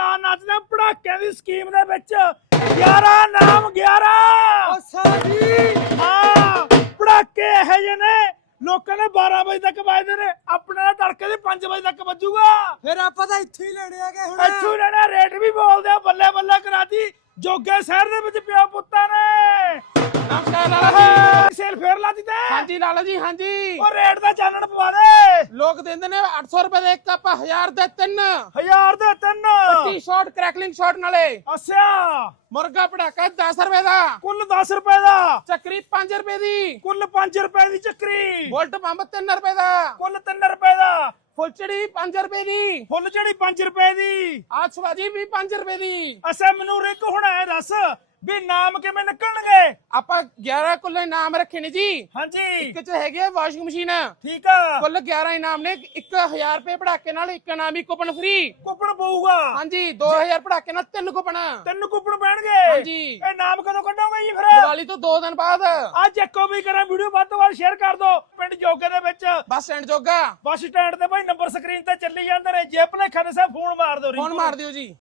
ਤਾਂ ਨੱਚਦੇ ਪੜਾਕਿਆਂ ਦੀ ਸਕੀਮ ਦੇ ਵਿੱਚ 11 ਨਾਮ 11। ਅੱਛਾ ਜੀ ਹਾਂ ਪੜਾਕੇ ਇਹੋ ਜਿਹੇ ਨੇ ਲੋਕਾਂ ਨੇ 12 ਵਜੇ ਤੱਕ ਵੱਜਦੇ ਨੇ, ਆਪਣੇ ਨਾਲ ਤੜਕੇ ਦੇ 5 ਵਜੇ ਤੱਕ ਵੱਜੂਗਾ। ਫਿਰ ਆਪਾਂ ਤਾਂ ਇੱਥੇ ਹੀ ਲੈਣੇ ਆਗੇ ਹੁਣ। ਇੱਥੋਂ ਲੈਣਾ, ਰੇਟ ਵੀ ਬੋਲਦੇ ਆ ਬੱਲੇ ਬੱਲੇ ਕਰਾਤੀ ਜੋਗੇ ਸ਼ਹਿਰ ਦੇ ਵਿੱਚ ਪਿਓ ਪੁੱਤਾਂ ਨੇ। ਨਮਸਕਾਰ ਲਾਲਾ ਜੀ। ਸੇਲ ਫੇਰ ਲਾਤੀ ਤੇ ਹਾਂਜੀ ਲਾਲਾ ਜੀ ਹਾਂਜੀ। ਉਹ ਰੇਟ ਦਾ ਚਾਨਣ ਪਵਾ ਦੇ। ਲੋਕ ਦਿੰਦੇ ਨੇ 800 ਰੁਪਏ ਦੇ ਇੱਕ ਕੱਪ, 1000 ਦੇ 3, 1000 ਦੇ 3 ਟੀ ਸ਼ਾਟ ਕ੍ਰੈਕਲਿੰਗ ਸ਼ਾਟ ਨਾਲੇ। ਅੱਛਾ ਮੁਰਗਾ ਪਟਾਕਾ 10 ਰੁਪਏ ਦਾ, ਕੁੱਲ 10 ਰੁਪਏ ਦਾ, ਚੱਕਰੀ 5 ਰੁਪਏ ਦੀ, ਕੁੱਲ 5 ਰੁਪਏ ਦੀ ਚੱਕਰੀ, ਬੁਲਟ ਬੰਬ 3 ਰੁਪਏ ਦਾ, ਕੁੱਲ 3 ਰੁਪਏ ਦਾ, ਫੁੱਲਚੜੀ 5 ਰੁਪਏ ਦੀ, ਫੁੱਲ ਜਿਹੜੀ 5 ਰੁਪਏ ਦੀ। ਆਛਵਾਜੀ ਵੀ 5 ਰੁਪਏ ਦੀ। ਅੱਛਾ ਮੈਨੂੰ ਰਿਕ ਹੁਣ ਐ ਦੱਸ ਵੀ ਨਾਮ ਕਿਵੇਂ ਨਿਕਲਣਗੇ? ਆਪਾਂ 11 ਕੁੱਲ ਇਨਾਮ ਰੱਖੇ ਨੇ ਜੀ। ਹਾਂਜੀ ਇੱਕ ਚ ਹੈਗੀ ਆ ਵਾਸ਼ਿੰਗ ਮਸ਼ੀਨ, ਠੀਕ ਆ, ਕੁੱਲ 11 ਇਨਾਮ ਨੇ। 1000 ਰੁਪਏ ਪੜਾਕੇ ਨਾਲ ਇੱਕ ਇਨਾਮ ਹੀ ਕੂਪਨ ਫ੍ਰੀ। ਕੁਪਨ ਪਊਗਾ। ਹਾਂਜੀ 2000 ਪੜਾਕੇ ਨਾਲ 3 ਕੂਪਨ। 3 ਕੁਪਨ ਪੈਣਗੇ। ਹਾਂਜੀ। ਇਹ ਨਾਮ ਕਦੋਂ ਕੱਢੋਗੇ ਜੀ ਫਿਰ? ਦੀਵਾਲੀ ਤੋਂ 2 ਦਿਨ ਬਾਅਦ। ਅੱਜ ਇੱਕੋ ਵੀ ਕਰਾਂ ਵੀਡੀਓ ਵੱਧ ਤੋਂ ਵੱਧ ਸ਼ੇਅਰ ਕਰ ਦਿਓ ਪਿੰਡ ਜੋਗੇ ਦੇ ਵਿੱਚ। ਬੱਸ ਸਟੈਂਡ ਜੋਗਾ ਬੱਸ ਸਟੈਂਡ ਤੇ ਭਾਈ ਨੰਬਰ ਸਕਰੀਨ ਤੇ ਚੱਲੀ ਜਾਂਦੇ ਨੇ, ਜੇ ਭਲੇਖਾ ਨੇ ਸਾ ਫੋਨ ਮਾਰ ਦਿਓ। ਫੋਨ ਮਾਰ ਦਿਓ ਜੀ।